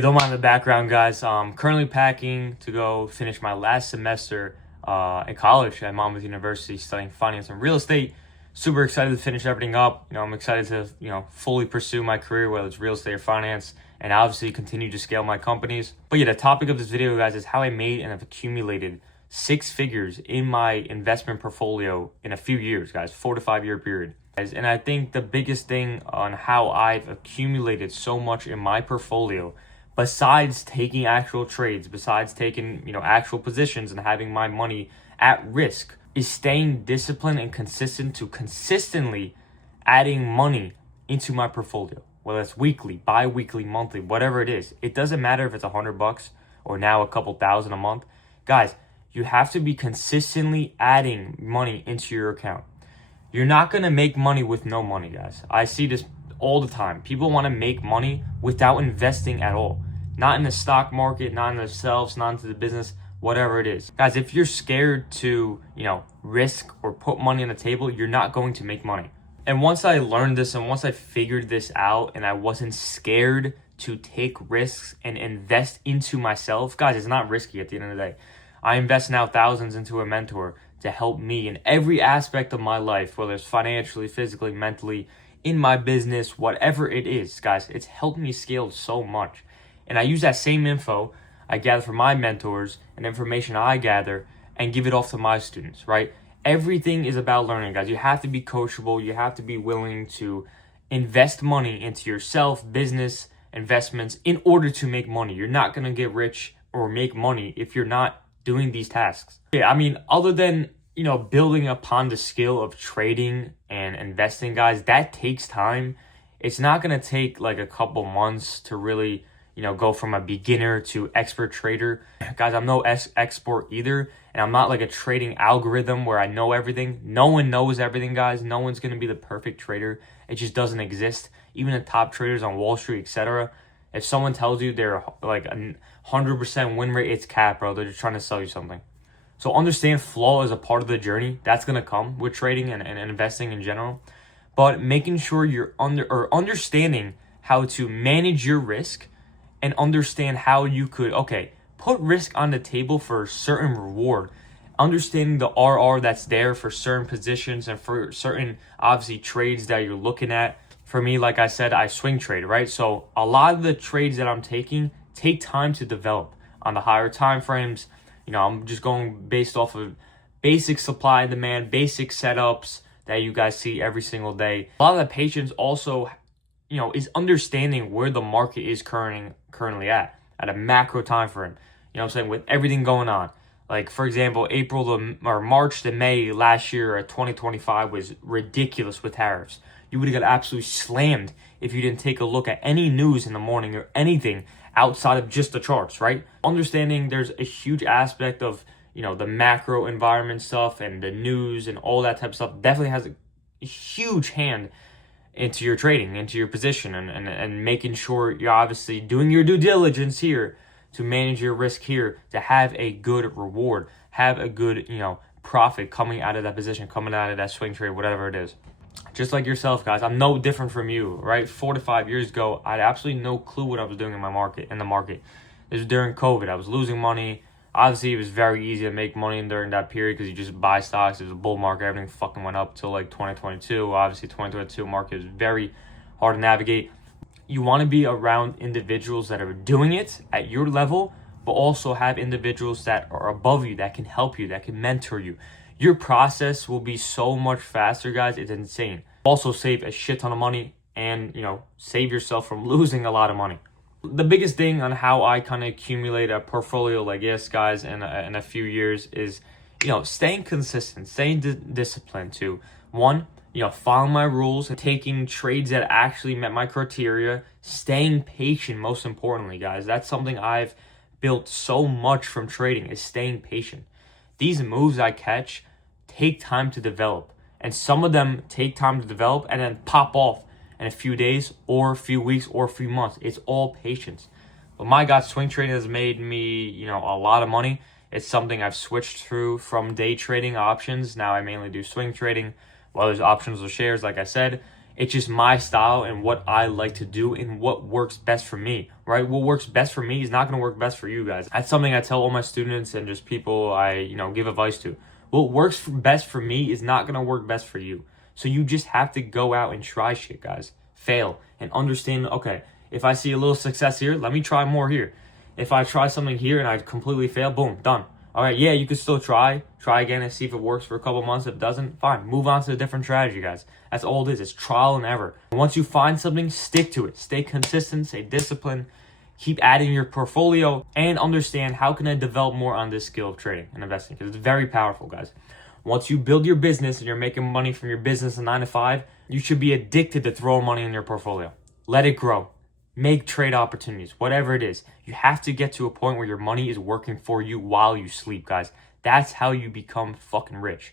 Don't mind the background, guys. I'm currently packing to go finish my last semester in college at Monmouth University studying finance and real estate. Super excited to finish everything up. I'm excited to, fully pursue my career, whether it's real estate or finance, and obviously continue to scale my companies. But yeah, the topic of this video, guys, is how I made and have accumulated six figures in my investment portfolio in a few years, guys, 4 to 5 year period. And I think the biggest thing on how I've accumulated so much in my portfolio, besides taking actual trades, besides taking, actual positions and having my money at risk, is staying disciplined and consistent to consistently adding money into my portfolio. Whether it's weekly, bi-weekly, monthly, whatever it is. It doesn't matter if it's $100 or now a couple thousand a month. Guys, you have to be consistently adding money into your account. You're not going to make money with no money, guys. I see this all the time. People want to make money without investing at all. Not in the stock market, not in themselves, not into the business, whatever it is. Guys, if you're scared to, risk or put money on the table, you're not going to make money. And once I learned this and once I figured this out and I wasn't scared to take risks and invest into myself, guys, it's not risky at the end of the day. I invest now thousands into a mentor to help me in every aspect of my life, whether it's financially, physically, mentally, in my business, whatever it is, guys. It's helped me scale so much. And I use that same info I gather from my mentors and information I gather and give it off to my students, right? Everything is about learning, guys. You have to be coachable. You have to be willing to invest money into yourself, business, investments in order to make money. You're not going to get rich or make money if you're not doing these tasks. Yeah, I mean, other than, building upon the skill of trading and investing, guys, that takes time. It's not going to take like a couple months to really, go from a beginner to expert trader. Guys, I'm no expert either. And I'm not like a trading algorithm where I know everything. No one knows everything, guys. No one's going to be the perfect trader. It just doesn't exist. Even the top traders on Wall Street, etc. If someone tells you they're like a 100% win rate, it's cap, bro. They're just trying to sell you something. So understand flaw is a part of the journey. That's going to come with trading and investing in general. But making sure you're understanding how to manage your risk and understand how you could, put risk on the table for a certain reward. Understanding the RR that's there for certain positions and for certain, obviously, trades that you're looking at. For me, like I said, I swing trade, right? So a lot of the trades that I'm taking take time to develop on the higher time frames. I'm just going based off of basic supply and demand, basic setups that you guys see every single day. A lot of the patience also, is understanding where the market is currently at a macro time frame. With everything going on. Like, for example, March to May last year at 2025 was ridiculous with tariffs. You would have got absolutely slammed if you didn't take a look at any news in the morning or anything outside of just the charts, right? Understanding there's a huge aspect of, the macro environment stuff and the news and all that type of stuff definitely has a huge hand into your trading, into your position, and making sure you're obviously doing your due diligence here to manage your risk here, to have a good reward, have a good, profit coming out of that position, coming out of that swing trade, whatever it is. Just like yourself, guys, I'm no different from you, right? 4 to 5 years ago, I had absolutely no clue what I was doing in the market. This was during COVID. I was losing money. Obviously, it was very easy to make money during that period because you just buy stocks. It was a bull market. Everything fucking went up till like 2022. Obviously, 2022 market is very hard to navigate. You want to be around individuals that are doing it at your level, but also have individuals that are above you, that can help you, that can mentor you. Your process will be so much faster, guys. It's insane. Also save a shit ton of money and, save yourself from losing a lot of money. The biggest thing on how I kind of accumulate a portfolio like this, guys, in a few years is, staying consistent, staying disciplined to, one, following my rules and taking trades that actually met my criteria, staying patient, most importantly, guys. That's something I've built so much from trading, is staying patient. These moves I catch take time to develop, and some of them take time to develop and then pop off in a few days or a few weeks or a few months. It's all patience. But my God, swing trading has made me, a lot of money. It's something I've switched through from day trading options. Now I mainly do swing trading, whether it's options or shares, like I said. It's just my style and what I like to do and what works best for me, right? What works best for me is not going to work best for you guys. That's something I tell all my students and just people I, give advice to. What works best for me is not going to work best for you. So you just have to go out and try shit, guys. Fail and understand, okay, if I see a little success here, let me try more here. If I try something here and I completely fail, boom, done. All right, yeah, you can still try again and see if it works for a couple months. If it doesn't, fine, move on to a different strategy, guys. That's all it is. It's trial and error. And once you find something, stick to it. Stay consistent, stay disciplined, keep adding your portfolio, and understand how can I develop more on this skill of trading and investing, because it's very powerful, guys. Once you build your business and you're making money from your business in 9 to 5, you should be addicted to throwing money in your portfolio. Let it grow. Make trade opportunities, whatever it is. You have to get to a point where your money is working for you while you sleep, guys. That's how you become fucking rich.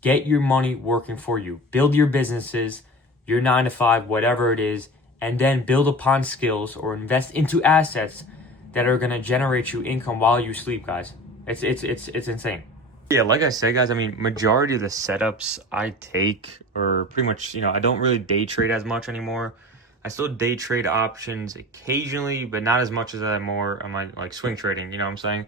Get your money working for you. Build your businesses, your 9 to 5, whatever it is, and then build upon skills or invest into assets that are going to generate you income while you sleep, guys. It's insane. Yeah, like I said, guys, I mean, majority of the setups I take are pretty much, I don't really day trade as much anymore. I still day trade options occasionally, but not as much as I might like swing trading, you know what I'm saying?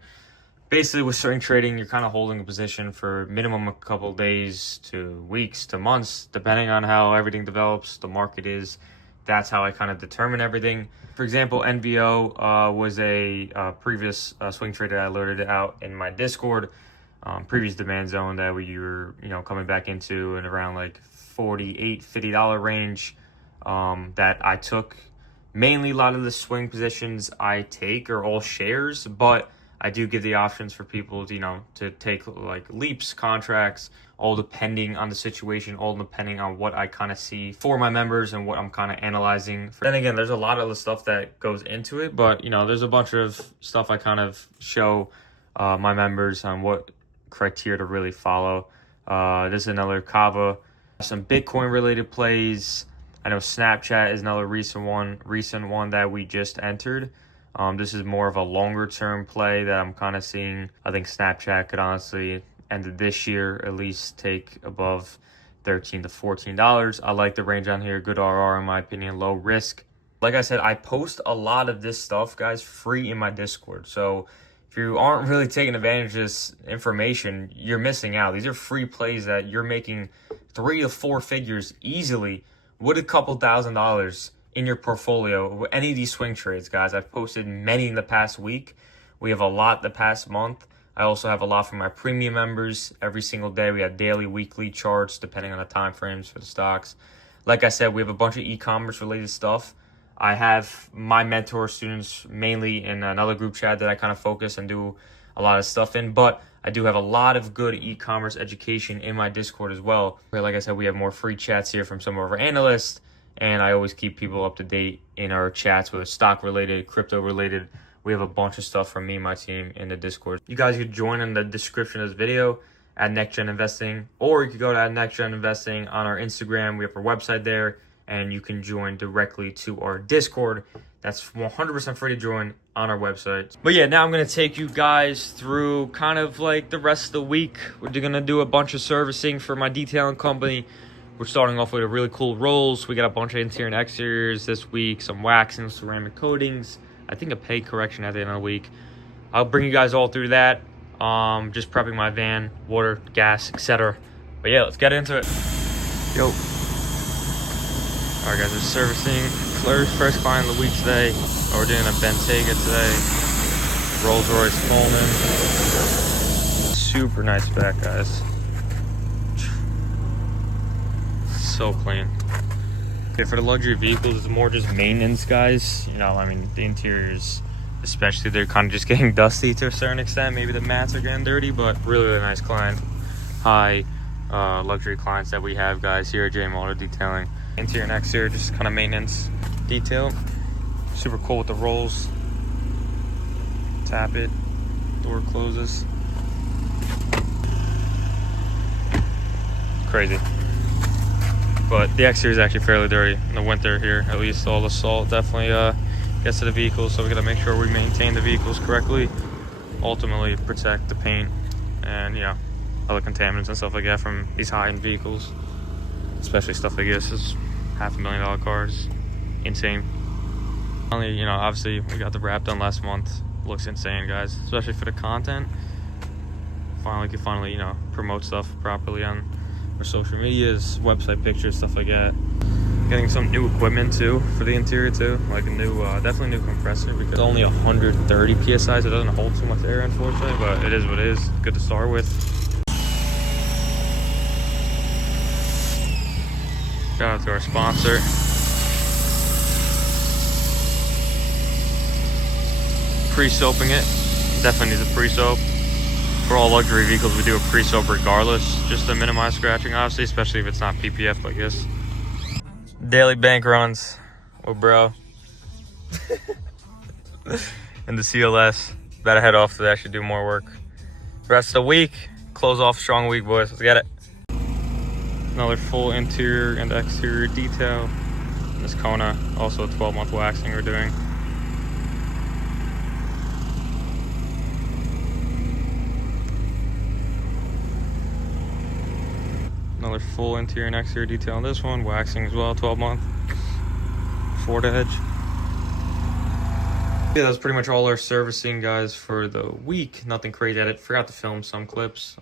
Basically, with swing trading, you're kind of holding a position for minimum a couple days to weeks to months, depending on how everything develops, the market is. That's how I kind of determine everything. For example, NVO was a previous swing trade that I alerted out in my Discord. Previous demand zone that we were, coming back into and around like $48, $50 range. That I took. Mainly a lot of the swing positions I take are all shares, but I do give the options for people, to take like leaps, contracts, all depending on the situation, all depending on what I kind of see for my members and what I'm kind of analyzing. Then again, there's a lot of the stuff that goes into it, but there's a bunch of stuff I kind of show my members on what criteria to really follow. This is another Kava, some Bitcoin related plays. I know Snapchat is another recent one that we just entered. This is more of a longer term play that I'm kind of seeing. I think Snapchat could honestly end of this year at least take above $13 to $14. I like the range on here. Good RR in my opinion, low risk. Like I said, I post a lot of this stuff, guys, free in my Discord. So if you aren't really taking advantage of this information, you're missing out. These are free plays that you're making 3 to 4 figures easily with a couple $1,000s in your portfolio with any of these swing trades, guys. I've posted many in the past week. We have a lot the past month. I also have a lot from my premium members. Every single day we have daily, weekly charts depending on the time frames for the stocks. Like I said, we have a bunch of e-commerce related stuff. I have my mentor students mainly in another group chat that I kind of focus and do a lot of stuff in, but I do have a lot of good e-commerce education in my Discord as well. Where, like I said, we have more free chats here from some of our analysts, and I always keep people up to date in our chats, whether stock related, crypto related. We have a bunch of stuff from me and my team in the Discord. You guys could join in the description of this video at NextGen Investing, or you could go to NextGen Investing on our Instagram. We have our website there, and you can join directly to our Discord. That's 100% free to join on our website. But yeah, now I'm going to take you guys through kind of like the rest of the week. We're going to do a bunch of servicing for my detailing company. We're starting off with a really cool rolls. We got a bunch of interior and exteriors this week, some waxing, ceramic coatings. I think a pay correction at the end of the week. I'll bring you guys all through that. Just prepping my van, water, gas, etc. But yeah, let's get into it. Yo. All right, guys, we're servicing first client of the week today. We're doing a Bentayga today. Rolls Royce Coleman. Super nice back, guys. So clean. Okay, for the luxury vehicles, it's more just maintenance, guys. The interiors, especially, they're kind of just getting dusty to a certain extent. Maybe the mats are getting dirty, but really nice client. High luxury clients that we have, guys, here at JM Auto Detailing. Interior and exterior, just kind of maintenance detail. Super cool with the rolls. Tap it, door closes. Crazy. But the exterior is actually fairly dirty in the winter here. At least all the salt definitely gets to the vehicles, so we gotta make sure we maintain the vehicles correctly. Ultimately protect the paint and other contaminants and stuff like that from these high-end vehicles. Especially stuff like this is $500,000 cars. Insane. Only, you know, obviously we got the wrap done last month. Looks insane, guys, especially for the content. Finally, you know, promote stuff properly on our social medias, website pictures, stuff like that. Getting some new equipment too for the interior too, like a new, definitely new compressor, because it's only 130 psi, so it doesn't hold too much air, unfortunately, but it is what it is. Good to start with. Shout out to our sponsor. Pre-soaping it, definitely needs a pre-soap. For all luxury vehicles, we do a pre-soap regardless, just to minimize scratching, obviously, especially if it's not PPF like this. Daily bank runs with bro. And the CLS. Better head off to actually do more work. Rest of the week, close off strong week, boys. Let's get it. Another full interior and exterior detail. This Kona, also a 12-month waxing we're doing. Another full interior and exterior detail on this one. Waxing as well, 12-month. Ford Edge. Yeah, that's pretty much all our servicing, guys, for the week. Nothing crazy. I forgot to film some clips,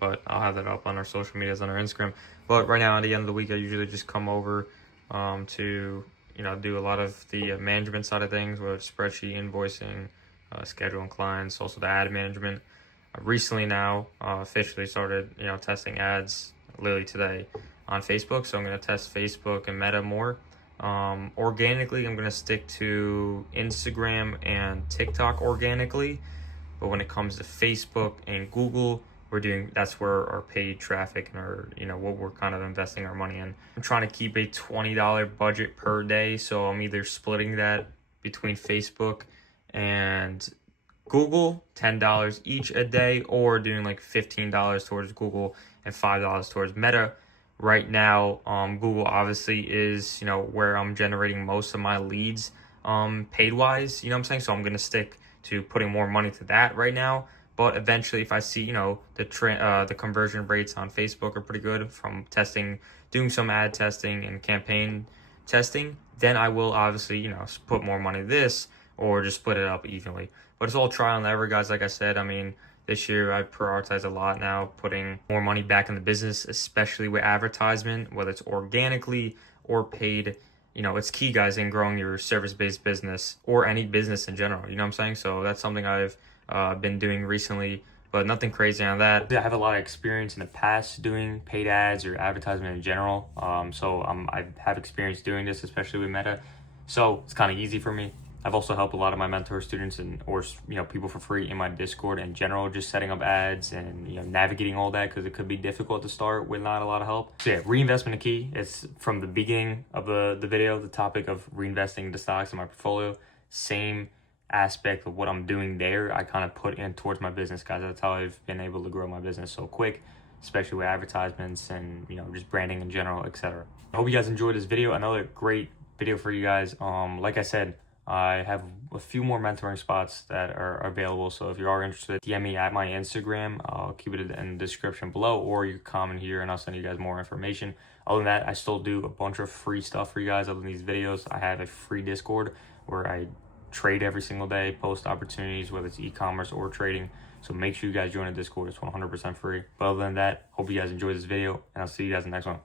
but I'll have that up on our social medias, on our Instagram. But right now, at the end of the week, I usually just come over to, you know, do a lot of the management side of things, whether it's spreadsheet, invoicing, scheduling clients, also the ad management. Recently now, officially started, you know, testing ads literally today on Facebook. So I'm going to test Facebook and Meta more. Organically, I'm going to stick to Instagram and TikTok organically. But when it comes to Facebook and Google, that's where our paid traffic and our, you know, what we're kind of investing our money in. I'm trying to keep a $20 budget per day. So I'm either splitting that between Facebook and Google, $10 each a day, or doing like $15 towards Google and $5 towards Meta. Right now, Google obviously is, you know, where I'm generating most of my leads, paid wise, you know what I'm saying? So I'm going to stick to putting more money to that right now. But eventually, if I see, you know, the conversion rates on Facebook are pretty good from testing, doing some ad testing and campaign testing, then I will obviously, you know, put more money to this or just split it up evenly. But it's all trial and error, guys. Like I said, I mean, this year I prioritize a lot now, putting more money back in the business, especially with advertisement, whether it's organically or paid. You know, it's key, guys, in growing your service-based business or any business in general. You know what I'm saying? So that's something I've been doing recently, but nothing crazy on that. I have a lot of experience in the past doing paid ads or advertisement in general. I have experience doing this, especially with Meta. So it's kind of easy for me. I've also helped a lot of my mentor students or you know, people for free in my Discord in general, just setting up ads and, you know, navigating all that, because it could be difficult to start with not a lot of help. So yeah, reinvestment is key. It's from the beginning of the video, the topic of reinvesting the stocks in my portfolio. Same aspect of what I'm doing there, I kind of put in towards my business, guys. That's how I've been able to grow my business so quick, especially with advertisements and, you know, just branding in general, etc. I hope you guys enjoyed this video. Another great video for you guys. Like I said, I have a few more mentoring spots that are available. So if you are interested, DM me at my Instagram. I'll keep it in the description below, or you comment here and I'll send you guys more information. Other than that, I still do a bunch of free stuff for you guys. Other than these videos, I have a free Discord where I trade every single day, post opportunities, whether it's e-commerce or trading. So make sure you guys join the Discord. It's 100% free. But other than that, hope you guys enjoyed this video, and I'll see you guys in the next one.